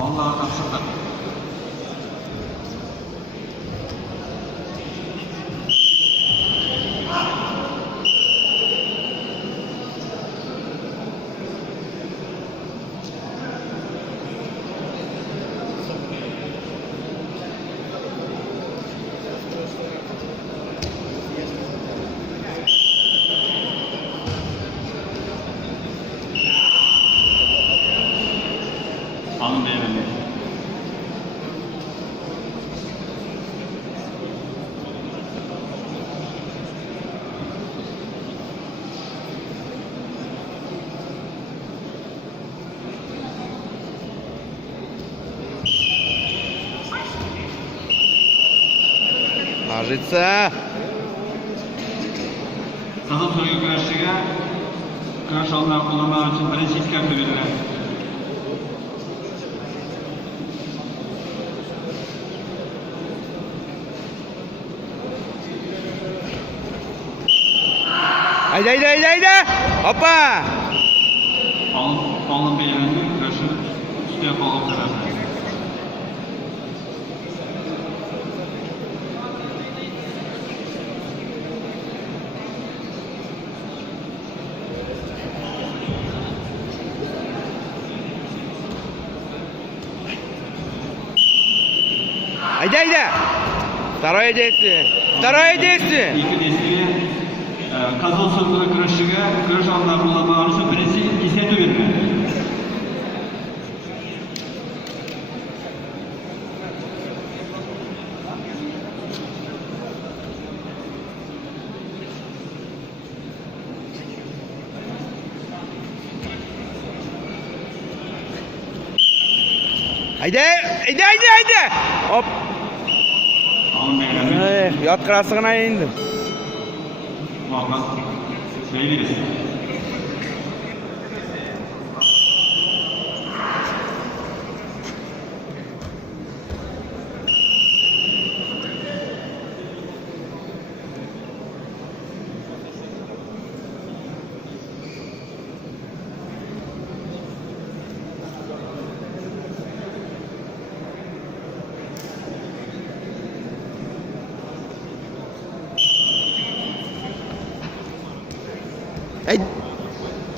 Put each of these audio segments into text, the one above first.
Vallahi kapsatlar. Alın değerli. Кажется. Kızıl soygu güreşçiye güreş alanlar kullanmak için birinci çift kartı verilir. Haydi haydi haydi haydi. Hoppa. Alın beyefendi güreşi üstüne kolluk tarafı. Haydi haydi. Второе действие. Второе действие. İlk desteği kızıl soygu güreşçiye güreş alanlar kullanmak için birinci izzeti verilir. Haydi haydi haydi haydi. Hop. Alın beyefendi. Yot qirasiqqa endi. Muhakkak söyleriz.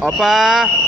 Hoppa.